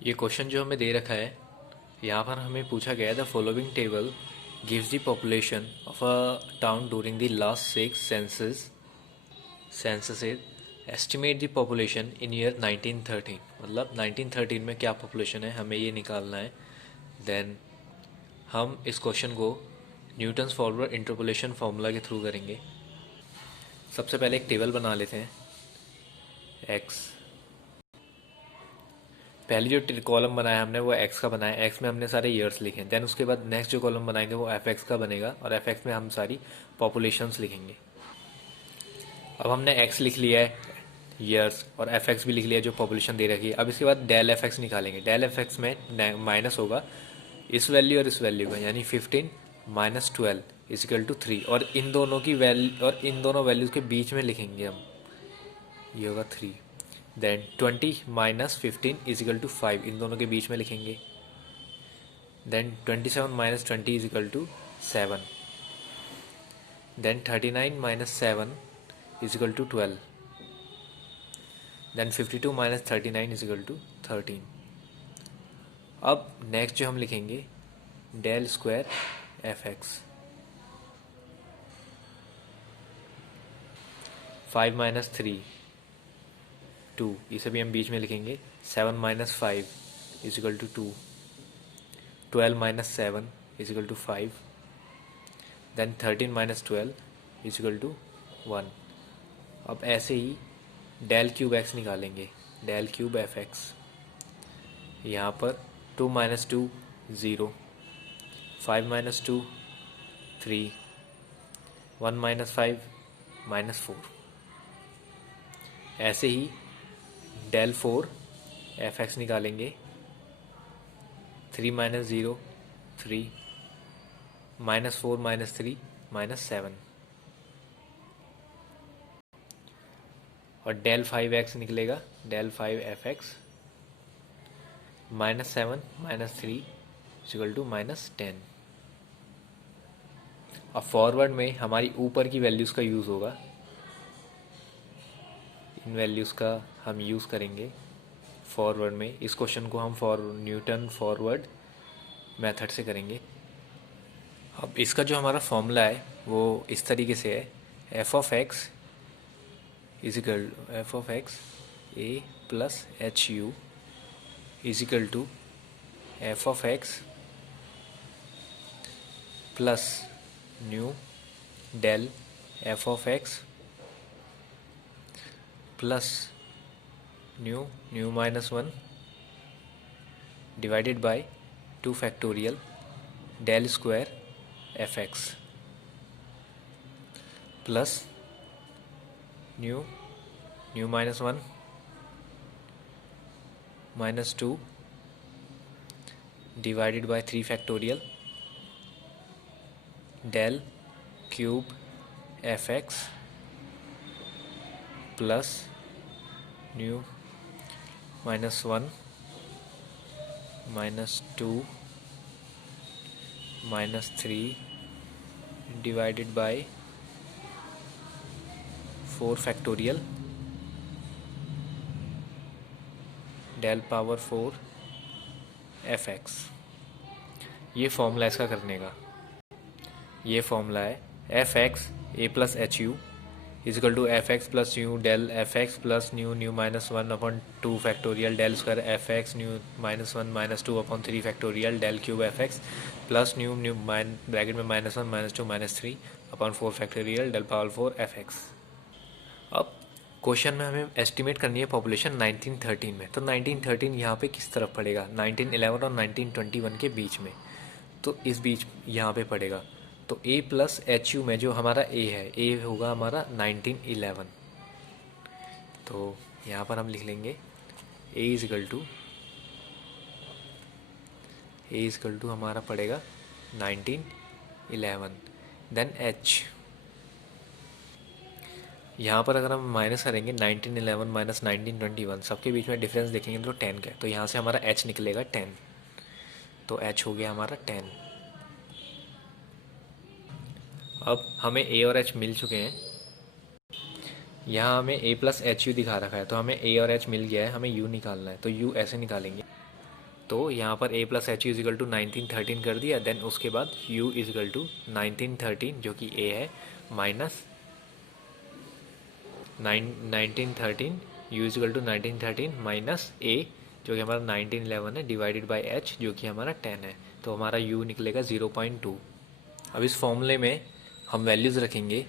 ये क्वेश्चन जो हमें दे रखा है, यहाँ पर हमें पूछा गया है the following table gives the population of a town during the last 6 census estimate the population in year 1913। मतलब 1913 में क्या पॉपुलेशन है, हमें ये निकालना है। देन हम इस क्वेश्चन को न्यूटन्स फॉरवर्ड इंटरपोलेशन फार्मूला के थ्रू करेंगे। सबसे पहले एक टेबल बना लेते हैं। एक्स, पहले जो कॉलम बनाया हमने वो एक्स का बनाया, एक्स में हमने सारे ईयर्स लिखे। देन उसके बाद नेक्स्ट जो कॉलम बनाएंगे वो एफ एक्स का बनेगा और एफ एक्स में हम सारी पॉपुलेशंस लिखेंगे। अब हमने एक्स लिख लिया है ईयर्स और एफ एक्स भी लिख लिया जो पॉपुलेशन दे रखी है। अब इसके बाद डेल एफ एक्स निकालेंगे। डेल एफ एक्स में माइनस होगा इस वैल्यू और इस वैल्यू का, यानी 15 माइनस 12 इजिकल टू 3, और इन दोनों की वैल्यू और इन दोनों वैल्यूज़ के बीच में लिखेंगे हम, ये होगा 3। देन 20 माइनस 15 इजिकल टू 5, इन दोनों के बीच में लिखेंगे। Then 27 minus 20 is equal to 7। Then 39 minus 7 is equal to 12। Then 52 minus 39 is equal to 13। अब नेक्स्ट जो हम लिखेंगे del square F x, 5 minus 3 2, इसे भी हम बीच में लिखेंगे। 7 minus 5 is equal to 2। 12 minus 7 is equal to 5। Then 13 minus 12 is equal to 1। अब ऐसे ही डेल क्यूब एक्स निकालेंगे। डेल क्यूब एफ एक्स, यहाँ पर 2 माइनस 2 0, 5 माइनस 2 3, 1 माइनस 5 माइनस 4। ऐसे ही डेल 4 एफ एक्स निकालेंगे। 3 माइनस 0 3, माइनस 4 माइनस 3 माइनस 7। और डेल 5 एक्स निकलेगा। Del 5 f x minus 7 minus 3 equal to minus 10। अब फॉरवर्ड में हमारी ऊपर की वैल्यूज़ का यूज़ होगा, इन वैल्यूज़ का हम यूज़ करेंगे फॉरवर्ड में। इस क्वेश्चन को हम न्यूटन फॉरवर्ड मेथड से करेंगे। अब इसका जो हमारा फॉर्मूला है वो इस तरीके से है, f of x is equal f of x A plus H U is equal to f of x plus new del f of x plus new minus 1 divided by 2 factorial del square F x plus new minus 1 minus 2 divided by 3 factorial del cube F x plus new minus 1 minus 2 minus 3 divided by 4 factorial del power 4 F x. ये formula इसका करने का, ये formula है F X A plus H U is equal to F x plus new del F x plus new minus 1 upon 2 factorial del square F X nu minus 1 minus 2 upon 3 factorial del cube F x plus nu bracket में minus 1 minus 2 minus 3 upon 4 factorial del power 4 F X. अब question में हमें estimate करनी है population 1913 में, तो 1913 यहाँ पे किस तरफ पड़ेगा, 1911 और 1921 के बीच में, तो इस बीच यहाँ पे पड़ेगा। तो ए प्लस एच यू में जो हमारा ए है, ए होगा हमारा 1911। तो यहाँ पर हम लिख लेंगे ए इजकल टू हमारा पड़ेगा 1911। देन एच, यहाँ पर अगर हम माइनस करेंगे 1911 माइनस 1921, सबके बीच में डिफरेंस देखेंगे तो 10 का है, तो यहाँ से हमारा एच निकलेगा 10। तो एच हो गया हमारा 10। अब हमें ए और एच मिल चुके हैं। यहाँ हमें ए प्लस एच यू दिखा रखा है, तो हमें ए और एच मिल गया है, हमें यू निकालना है। तो यू ऐसे निकालेंगे तो यहाँ पर a plus H U is equal to 1913 कर दिया, देन उसके बाद u इजिकल टू 1913 जो कि a है minus 1913 u is equal to 1913 minus a जो कि हमारा 1911 है डिवाइडेड बाई h जो कि हमारा 10 है, तो हमारा u निकलेगा 0.2। अब इस फॉर्मूले में हम वैल्यूज़ रखेंगे,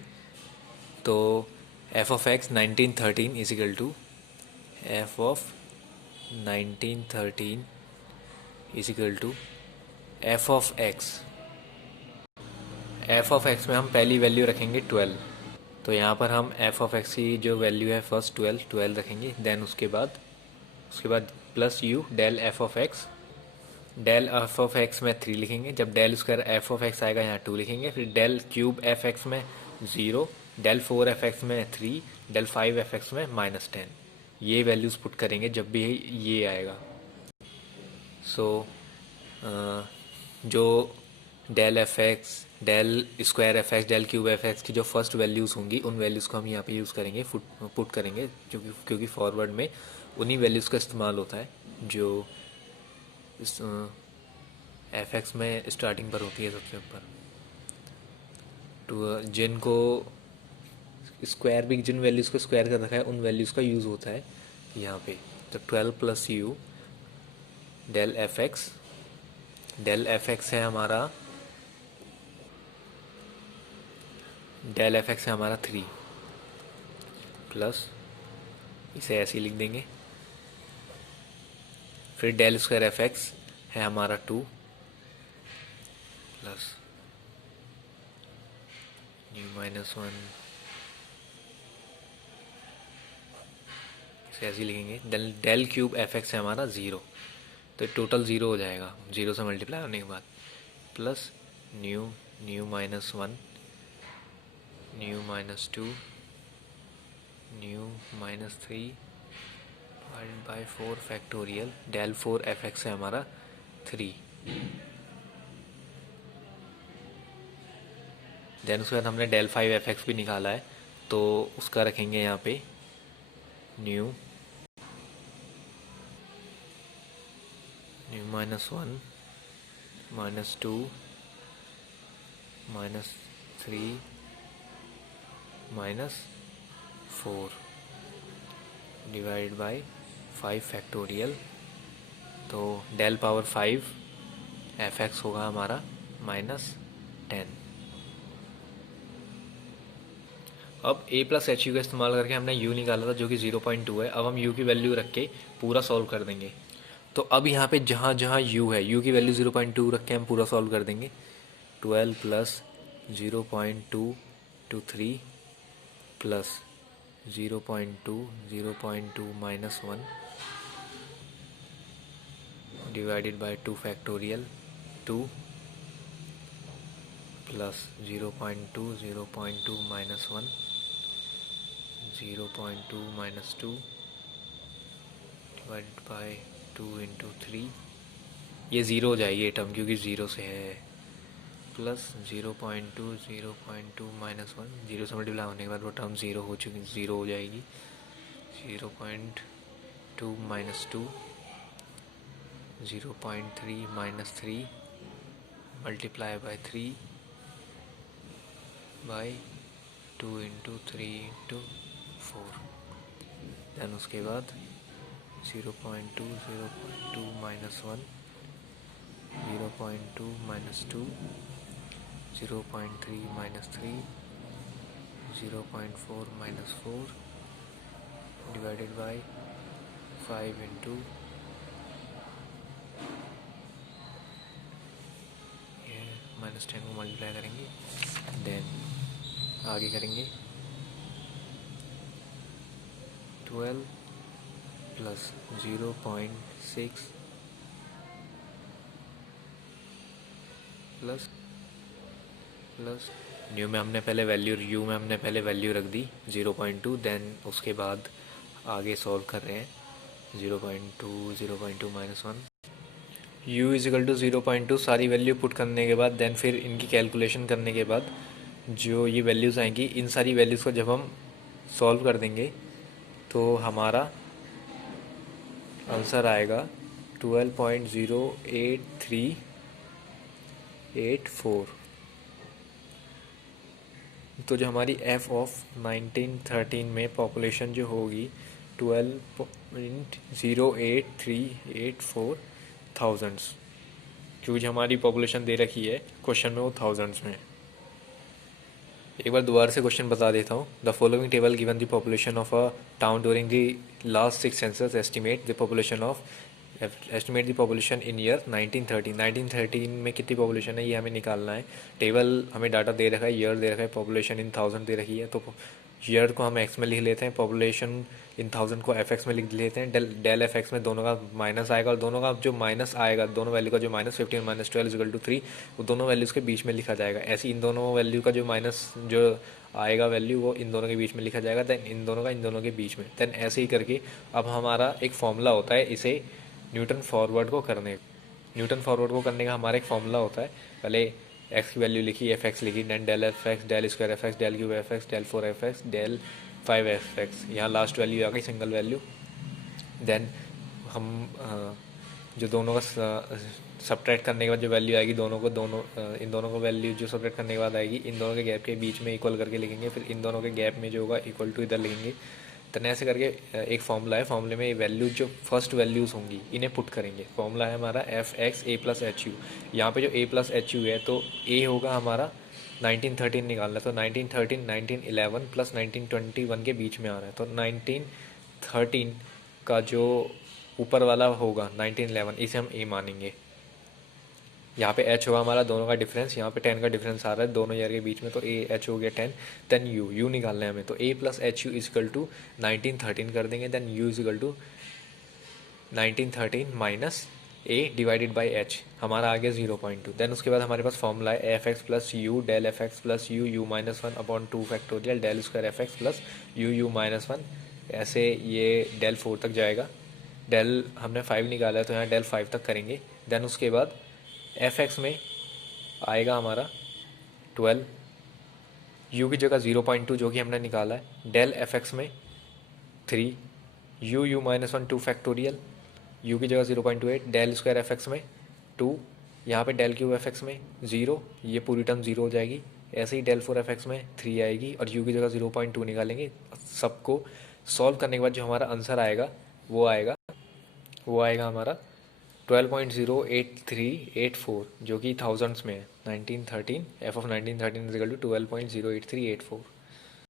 तो f of x 1913 is equal to f of 1913 is equal to f of x। f of x में हम पहली वैल्यू रखेंगे 12, तो यहाँ पर हम f ऑफ x की जो वैल्यू है फर्स्ट 12 रखेंगे, देन उसके बाद plus u del f of x, del f of x में 3 लिखेंगे, जब del square f of x आएगा यहाँ 2 लिखेंगे, फिर डेल क्यूब f x में 0, डेल 4 f x में 3, डेल 5 f x में -10। ये वैल्यूज़ पुट करेंगे जब भी ये आएगा। सो जो del F x, del square F x, del cube F x की जो फर्स्ट वैल्यूज़ होंगी उन वैल्यूज़ को हम यहाँ पे यूज़ करेंगे, पुट करेंगे, क्योंकि फॉरवर्ड में उन्हीं वैल्यूज़ का इस्तेमाल होता है जो इस एफ एक्स में स्टार्टिंग पर होती है सबसे ऊपर, तो जिनको स्क्वायर भी, जिन वैल्यूज़ को स्क्वायर कर रखा है उन वैल्यूज़ का यूज़ होता है यहाँ पे। तो 12 plus you del F x, del F x है हमारा, डेल एफ एक्स है हमारा 3 प्लस, इसे ऐसे ही लिख देंगे, फिर डेल स्क्वायर एफ एक्स है हमारा 2 प्लस न्यू -1, इसे ऐसे ही लिखेंगे, डेल क्यूब एफ एक्स है हमारा 0, तो टोटल 0 हो जाएगा 0 से मल्टीप्लाई होने के बाद, plus u -1, u -2, u -3 divided by 4 factorial, del 4 F x है हमारा 3, देन उसके बाद हमने डेल 5 एफ एक्स भी निकाला है, तो उसका रखेंगे यहाँ पे न्यू -1, -2, -3, -4 डिवाइड बाई 5 फैक्टोरियल, तो डेल पावर 5 एफ एक्स होगा हमारा -10। अब a प्लस एच यू का इस्तेमाल करके हमने u निकाला था जो कि 0.2 है, अब हम u की वैल्यू रख के पूरा सॉल्व कर देंगे। तो अब यहाँ पे जहाँ जहाँ u है, u की वैल्यू 0.2 रख के हम पूरा सॉल्व कर देंगे। 12 plus 0.223 plus 0.2 -1 divided by 2 factorial 2 plus 0.2 -1 0.2 -2 divided by 2 into 3, ये ज़ीरो हो जाएगी ये टर्म क्योंकि ज़ीरो से है, प्लस 0.2 -1, जीरो से मल्टीप्लाई होने के बाद वो टर्म ज़ीरो हो चुकी, ज़ीरो हो जाएगी। 0.2 -2 0.3 -3 multiply by 3 by 2 into 3 into 4, then उसके बाद 0.2 -1 0.2 -2 0.3 -3 0.4 -4 डिवाइडेड बाई 5 इंटू ये -10 को मल्टीप्लाई करेंगे, देन आगे करेंगे 12 प्लस 0.6 प्लस न्यू में हमने पहले वैल्यू, यू में हमने पहले वैल्यू रख दी 0.2, देन उसके बाद आगे सॉल्व कर रहे हैं 0.2 -1 u इजिकल टू 0.2, सारी वैल्यू पुट करने के बाद देन फिर इनकी कैलकुलेशन करने के बाद जो ये वैल्यूज़ आएंगी, इन सारी वैल्यूज़ को जब हम सॉल्व कर देंगे तो हमारा आंसर आएगा 12.08384। तो जो हमारी एफ ऑफ 1913 में पॉपुलेशन जो होगी 12.08384 थाउजेंड्स, क्योंकि जो हमारी पॉपुलेशन दे रखी है क्वेश्चन में वो थाउजेंड्स में है। एक बार दोबारा से क्वेश्चन बता देता हूँ। The following table given the population of a town during the last 6 census estimate the population in year 1913। 1913 में कितनी पॉपुलेशन है ये हमें निकालना है। टेबल हमें डाटा दे रखा है, ईयर दे रखा है, पॉपुलेशन इन थाउजेंड दे रखी है। तो ईयर को हम एक्स में लिख लेते हैं, पॉपुलेशन इन थाउजेंड को एफ एक्स में लिख लेते हैं। डेल एफ एक्स में दोनों का माइनस आएगा, और दोनों का जो माइनस आएगा, दोनों वैल्यू का जो -15 -12 = 3, वो दोनों वैल्यूज़ के बीच में लिखा जाएगा। ऐसे इन दोनों वैल्यू का जो माइनस जो आएगा वैल्यू वो इन दोनों के बीच में लिखा जाएगा, देन इन दोनों का इन दोनों के बीच में, देन ऐसे ही करके अब हमारा एक फॉर्मूला होता है इसे न्यूटन फॉरवर्ड को करने का हमारा एक फॉर्मूला होता है। पहले एक्स की वैल्यू लिखी, एफ एक्स लिखी, then del F x, del square F x, del cube F x, del 4 F x, del 5 f x. यहाँ लास्ट वैल्यू आ गई सिंगल वैल्यू। देन हम जो दोनों का सब्ट्रैक्ट करने के बाद जो वैल्यू आएगी इन दोनों को वैल्यू जो सब्ट्रैक्ट करने के बाद आएगी इन दोनों के गैप के बीच में इक्वल करके लिखेंगे, फिर इन दोनों के गैप में जो होगा इक्वल टू इधर लिखेंगे। तो ऐसे करके एक फॉर्मूला है, फॉर्मूले में वैल्यू जो फर्स्ट वैल्यूज़ होंगी इन्हें पुट करेंगे। फॉर्मूला है हमारा एफ एक्स ए प्लस एच यू। यहाँ पर जो ए प्लस एच यू है तो ए होगा हमारा 1913 निकालना है, तो 1913 1911 प्लस 1921 के बीच में आ रहा है, तो 1913 का जो ऊपर वाला होगा 1911 इसे हम ए मानेंगे। यहाँ पे एच होगा हमारा दोनों का डिफरेंस, यहाँ पे 10 का डिफरेंस आ रहा है दोनों ईयर के बीच में, तो ए एच हो गया 10। देन यू निकालना है हमें, तो A plus H U equal to 1913 कर देंगे, then U equal to 1913 minus A divided by H, हमारा आ गया 0.2। देन उसके बाद हमारे पास फॉर्मूला है F x plus you del F x plus U -1/2 factorial del square F x plus U -1, ऐसे ये डेल 4 तक जाएगा। डेल हमने 5 निकाला है तो यहाँ डेल 5 तक करेंगे। देन उसके बाद एफ एक्स में आएगा हमारा 12, यू की जगह 0.2 जो कि हमने निकाला है, डेल एफ एक्स में 3, यू -1/2 फैक्टोरियल, यू की जगह 0.28, डेल स्क्वायर एफ एक्स में 2, यहाँ पे डेल क्यूब एफ एक्स में 0, ये पूरी टर्म 0 हो जाएगी। ऐसे ही डेल 4 एफ एक्स में 3 आएगी, और यू की जगह 0.2 निकालेंगे। सबको सॉल्व करने के बाद जो हमारा आंसर आएगा वो आएगा हमारा 12.08384, जो कि थाउजेंड्स में है। 1913 f of 1913 is equal to 12.08384।